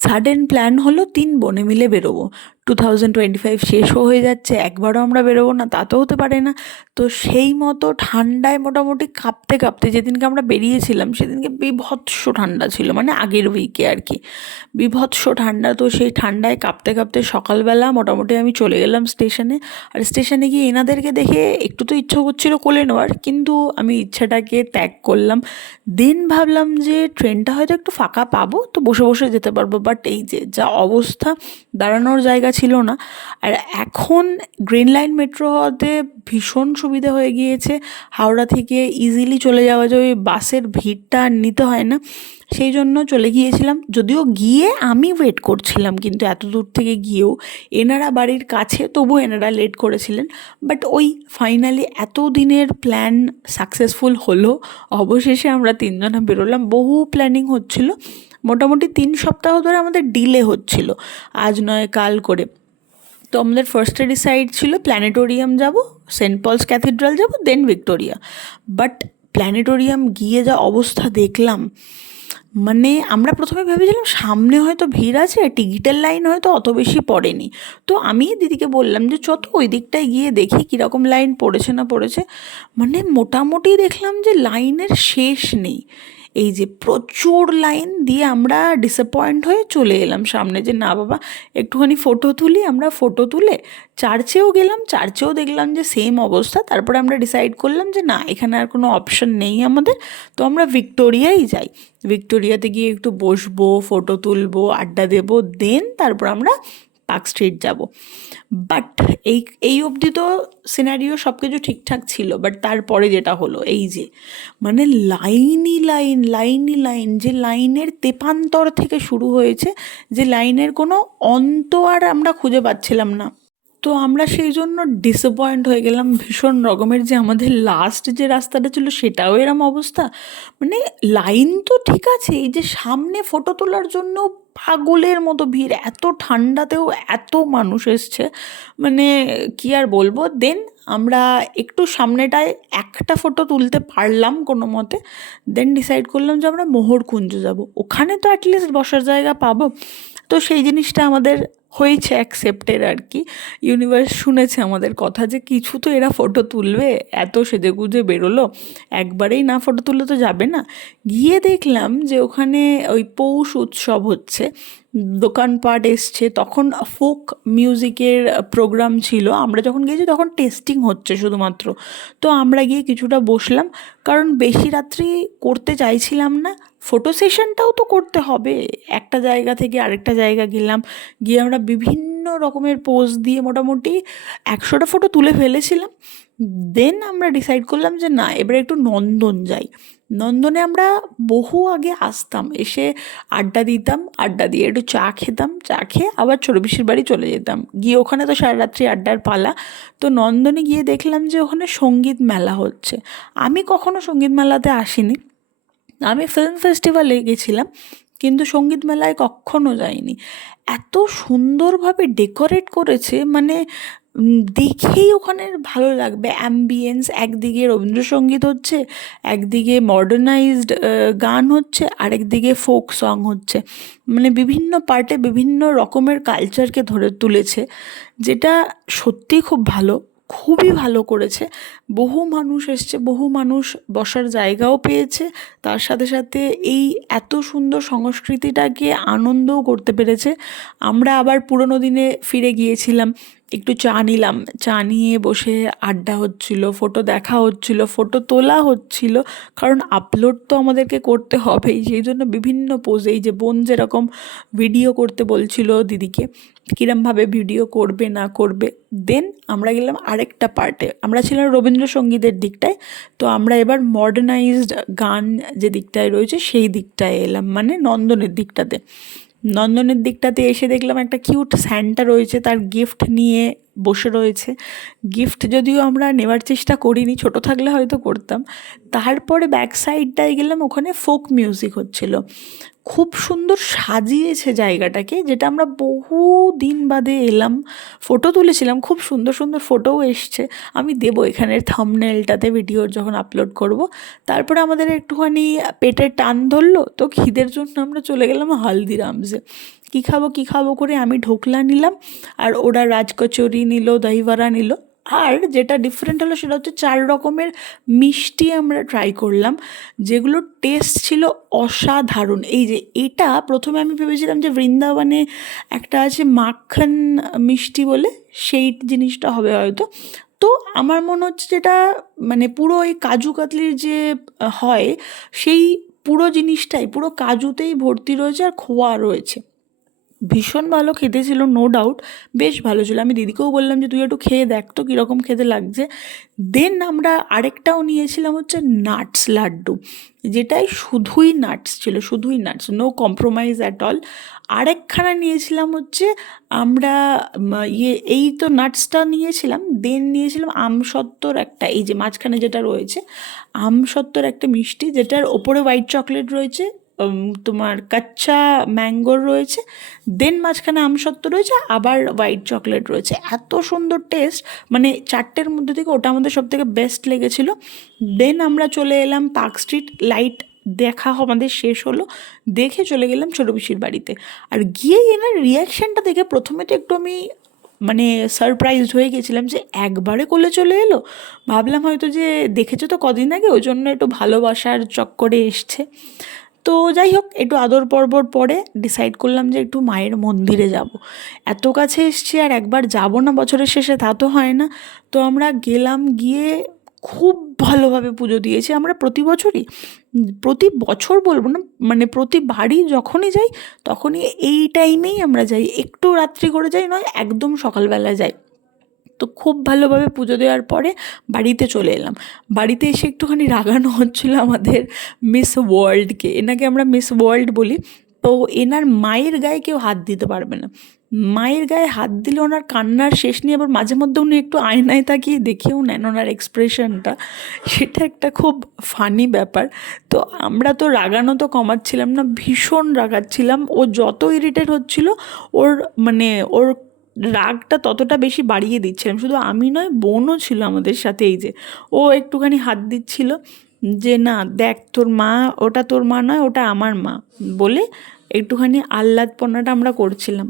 Sudden plan হলো 3 বোনে মিলে বেরোবো। 2025 শেষও হয়ে যাচ্ছে, একবারও আমরা বেরোবো না তা তো হতে পারে না। তো সেই মতো ঠান্ডায় মোটামুটি কাঁপতে কাঁপতে যেদিনকে আমরা বেরিয়েছিলাম সেদিনকে বীভৎস ঠান্ডা ছিল, মানে আগের উইকে আর কি, বীভৎস ঠান্ডা। তো সেই ঠান্ডায় কাঁপতে কাঁপতে সকালবেলা মোটামুটি আমি চলে গেলাম স্টেশনে। আর স্টেশনে গিয়ে এনাদেরকে দেখে একটু তো ইচ্ছা করছিল কোলে নেওয়ার, কিন্তু আমি ইচ্ছাটাকে ত্যাগ করলাম। দেন ভাবলাম যে ট্রেনটা হয়তো একটু ফাঁকা পাবো, তো বসে বসে যেতে পারবো। বাট এই যে যা অবস্থা, দাঁড়ানোর জায়গা ছিল না। আর এখন গ্রিন লাইন মেট্রো হওয়াতে ভীষণ সুবিধা হয়ে গিয়েছে, হাওড়া থেকে ইজিলি চলে যাওয়া যায়, ওই বাসের ভিড়টা আর নিতে হয় না। সেই জন্য চলে গিয়েছিলাম, যদিও গিয়ে আমি ওয়েট করছিলাম, কিন্তু এত দূর থেকে গিয়েও এনারা বাড়ির কাছে, তবু এনারা লেট করেছিলেন। বাট ওই ফাইনালি এত দিনের প্ল্যান সাকসেসফুল হলো। অবশেষে আমরা তিনজনে বেরোলাম। বহু প্ল্যানিং হচ্ছিল, মোটামুটি 3 সপ্তাহ ধরে আমাদের ডিলে হচ্ছিল, আজ নয় কাল করে। তো আমাদের ফার্স্টে ডিসাইড ছিল প্ল্যানেটোরিয়াম যাব, সেন্ট পলস ক্যাথিড্রাল যাব, দেন ভিক্টোরিয়া। বাট প্ল্যানেটোরিয়াম গিয়ে যা অবস্থা দেখলাম, মানে আমরা প্রথমে ভেবেছিলাম সামনে হয়তো ভিড় আছে, টিকিটের লাইন হয়তো অত বেশি পড়েনি। তো আমি দিদিকে বললাম যে চত ওই দিকটায় গিয়ে দেখি কীরকম লাইন পড়েছে না পড়েছে। মানে মোটামুটি দেখলাম যে লাইনের শেষ নেই। এই যে প্রচুর লাইন দিয়ে আমরা ডিসঅ্যাপয়েন্ট হয়ে চলে এলাম সামনে, যে না বাবা একটুখানি ফটো তুলি। আমরা ফটো তুলে চার্চেও গেলাম, চার্চেও দেখলাম যে সেম অবস্থা। তারপরে আমরা ডিসাইড করলাম যে না, এখানে আর কোনো অপশন নেই আমাদের, তো আমরা ভিক্টোরিয়াই যাই। ভিক্টোরিয়াতে গিয়ে একটু বসবো, ফটো তুলবো, আড্ডা দেবো, দেন তারপর আমরা পার্ক স্ট্রিট যাব। বাট এই এই অবধি তো সিনারিও সব কিছু ঠিকঠাক ছিল। বাট তারপরে যেটা হলো, এই যে মানে লাইনই লাইন, লাইনই লাইন, যে লাইনের তেপান্তর থেকে শুরু হয়েছে, যে লাইনের কোনো অন্ত আর আমরা খুঁজে পাচ্ছিলাম না। তো আমরা সেই জন্য ডিসঅ্যাপয়েন্ট হয়ে গেলাম ভীষণ রকমের, যে আমাদের লাস্ট যে রাস্তাটা ছিল সেটাও এরম অবস্থা। মানে লাইন তো ঠিক আছে, এই যে সামনে ফটো তোলার জন্য পাগলের মতো ভিড়, এত ঠান্ডাতেও এত মানুষ এসছে, মানে কি আর বলবো। দেন আমরা একটু সামনেটায় একটা ফটো তুলতে পারলাম কোনো মতে। দেন ডিসাইড করলাম যে আমরা মোহরকুঞ্জ যাব, ওখানে তো অ্যাটলিস্ট বসার জায়গা পাবো। তো সেই জিনিসটা আমাদের হয়েছে অ্যাকসেপ্টেড আর কি। ইউনিভার্স শুনেছে আমাদের কথা, যে কিছু তো এরা ফটো তুলবে, এত সেজেগুজে বেরোলো, একবারেই না ফটো তুললে তো যাবে না। গিয়ে দেখলাম যে ওখানে ওই পৌষ উৎসব হচ্ছে, দোকানপাট এসছে, তখন ফোক মিউজিকের প্রোগ্রাম ছিল। আমরা যখন গিয়েছি তখন টেস্টিং হচ্ছে শুধুমাত্র। তো আমরা গিয়ে কিছুটা বসলাম, কারণ বেশি রাত্রি করতে চাইছিলাম না। ফটো সেশনটাও তো করতে হবে, একটা জায়গা থেকে আরেকটা জায়গা গেলাম, গিয়ে আমরা বিভিন্ন রকমের পোজ দিয়ে মোটামুটি 100টা ফটো তুলে ফেলেছিলাম। দেন আমরা ডিসাইড করলাম যে না, এবারে একটু নন্দন যাই। নন্দনে আমরা বহু আগে আসতাম, এসে আড্ডা দিতাম, আড্ডা দিয়ে একটু চা খেতাম, চা খেয়ে আবার ছোটো পিসির বাড়ি চলে যেতাম। গিয়ে ওখানে তো সারা রাত্রি আড্ডার পালা। তো নন্দনে গিয়ে দেখলাম যে ওখানে সঙ্গীত মেলা হচ্ছে। আমি কখনো সঙ্গীত মেলাতে আসিনি, আমি ফিল্ম ফেস্টিভ্যালে গেছিলাম, কিন্তু সঙ্গীত মেলায় কখনো যাইনি। এত সুন্দরভাবে ডেকোরেট করেছে, মানে দেখেই ওখানের ভালো লাগবে। অ্যাম্বিয়েন্স, একদিকে রবীন্দ্রসঙ্গীত হচ্ছে, একদিকে মডার্নাইজড গান হচ্ছে, আরেকদিকে ফোক সং হচ্ছে। মানে বিভিন্ন পার্টে বিভিন্ন রকমের কালচারকে ধরে তুলেছে, যেটা সত্যিই খুব ভালো, খুবই ভালো করেছে। বহু মানুষ এসছে, বহু মানুষ বসার জায়গাও পেয়েছে, তার সাথে সাথে এই এত সুন্দর সংস্কৃতিটাকে আনন্দও করতে পেরেছে। আমরা আবার পুরোনো দিনে ফিরে গিয়েছিলাম, একটু চা নিলাম, চা নিয়ে বসে আড্ডা হচ্ছিল, ফটো দেখা হচ্ছিল, ফটো তোলা হচ্ছিল, কারণ আপলোড তো আমাদেরকে করতে হবেই। সেই জন্য বিভিন্ন পোজ, এই যে বোন যেরকম ভিডিও করতে বলছিল দিদিকে, কীরমভাবে ভিডিও করবে না করবে। দেন আমরা গেলাম আরেকটা পার্টে, আমরা ছিলাম রবীন্দ্রসঙ্গীতের দিকটায়, তো আমরা এবার মডার্নাইজড গান যে দিকটায় রয়েছে সেই দিকটায় এলাম, মানে নন্দনের দিকটাতে। নন্দনের দিকটাতে এসে দেখলাম একটা কিউট স্যান্টা রয়েছে, তার গিফট নিয়ে বসে রয়েছে। গিফট যদিও আমরা নেওয়ার চেষ্টা করিনি, ছোট থাকলে হয়তো করতাম। তারপরে ব্যাক সাইডটায় গেলাম, ওখানে ফোক মিউজিক হচ্ছিল। খুব সুন্দর সাজিয়েছে জায়গাটাকে, যেটা আমরা বহু দিন বাদে এলাম, ফটো তুলেছিলাম, খুব সুন্দর সুন্দর ফটোও এসছে। আমি দেবো এখানের থাম্বনেলটাতে, ভিডিওর যখন আপলোড করব। তারপরে আমাদের একটুখানি পেটের টান ধরলো, তো খিদের জন্য আমরা চলে গেলাম হালদিরামসে। কী খাবো করে আমি ঢোকলা নিলাম, আর ওরা রাজকচুরি নিল, দহিবড়া নিল। আর যেটা ডিফারেন্ট হলো সেটা হচ্ছে 4 রকমের মিষ্টি আমরা ট্রাই করলাম, যেগুলোর টেস্ট ছিল অসাধারণ। এই যে এটা প্রথমে আমি ভেবেছিলাম যে বৃন্দাবনে একটা আছে মাখন মিষ্টি বলে, সেই জিনিসটা হবে হয়তো। তো আমার মনে হচ্ছে যেটা মানে পুরো ওই কাজু কাতলির যে হয়, সেই পুরো জিনিসটাই পুরো কাজুতেই ভর্তি রয়েছে আর খোয়া রয়েছে। ভীষণ ভালো খেতে ছিল, নো ডাউট, বেশ ভালো ছিল। আমি দিদিকেও বললাম যে তুই একটু খেয়ে দেখ তো কীরকম খেতে লাগছে। দেন আমরা আরেকটাও নিয়েছিলাম হচ্ছে নাটস লাড্ডু, যেটাই শুধুই নাটস ছিল, শুধুই nuts, no compromise at all. আরেকখানা নিয়েছিলাম হচ্ছে আমরা এই তো নাটসটা নিয়েছিলাম, দেন নিয়েছিলাম আমসত্ত্বর একটা, এই যে মাঝখানে যেটা রয়েছে আমসত্ত্বর একটা মিষ্টি, যেটার ওপরে হোয়াইট চকলেট রয়েছে, তোমার কাচ্চা ম্যাঙ্গোর রয়েছে, দেন মাঝখানে আমসত্ত্ব রয়েছে, আবার হোয়াইট চকলেট রয়েছে। এত সুন্দর টেস্ট, মানে 4টের মধ্যে থেকে ওটা আমাদের সব থেকে বেস্ট লেগেছিলো। দেন আমরা চলে এলাম পার্ক স্ট্রিট, লাইট দেখা আমাদের শেষ হলো, দেখে চলে গেলাম ছোটো পিসির বাড়িতে। আর গিয়ে এনার রিয়াকশানটা দেখে প্রথমে তো একটু আমি মানে সারপ্রাইজড হয়ে গেছিলাম যে একবারে কোলে চলে এলো। ভাবলাম হয়তো যে দেখেছো তো কদিন আগে, ওই জন্য একটু ভালোবাসার চক্করে এসছে। তো যাই হোক, একটু আদর পর্বর পরে ডিসাইড করলাম যে একটু মায়ের মন্দিরে যাব। এত কাছে এসছি আর একবার যাব না বছরের শেষে, তা তো হয় না। তো আমরা গেলাম, গিয়ে খুব ভালোভাবে পুজো দিয়েছি আমরা প্রতি বছরই, প্রতি বছর বলবো না, মানে প্রতিবারই যখনই যাই তখনই এই টাইমেই আমরা যাই, একটু রাত্রি করে যাই নয় একদম সকালবেলা যাই। তো খুব ভালোভাবে পুজো দেওয়ার পরে বাড়িতে চলে এলাম। বাড়িতে এসে একটুখানি রাগানো হচ্ছিলো আমাদের মিস ওয়ার্ল্ডকে, এনাকে আমরা মিস ওয়ার্ল্ড বলি। তো এনার মায়ের গায়ে কেউ হাত দিতে পারবে না, মায়ের গায়ে হাত দিলে ওনার কান্নার শেষ নিয়ে, আবার মাঝে মধ্যে উনি একটু আয়নায় তাকিয়ে দেখেও নেন ওনার এক্সপ্রেশনটা, সেটা একটা খুব ফানি ব্যাপার। তো আমরা তো রাগানো তো কমাচ্ছিলাম না, ভীষণ রাগাচ্ছিলাম। ও যত ইরিটেট হচ্ছিল, ওর মানে ওর রাগটা ততটা বেশি বাড়িয়ে দিচ্ছিলাম। শুধু আমি নয়, বোনও ছিল আমাদের সাথে। এই যে ও একটুখানি হাত দিচ্ছিল যে না দেখ তোর মা, ওটা তোর মা নয়, ওটা আমার মা বলে একটুখানি আহ্লাদপনাটা আমরা করছিলাম।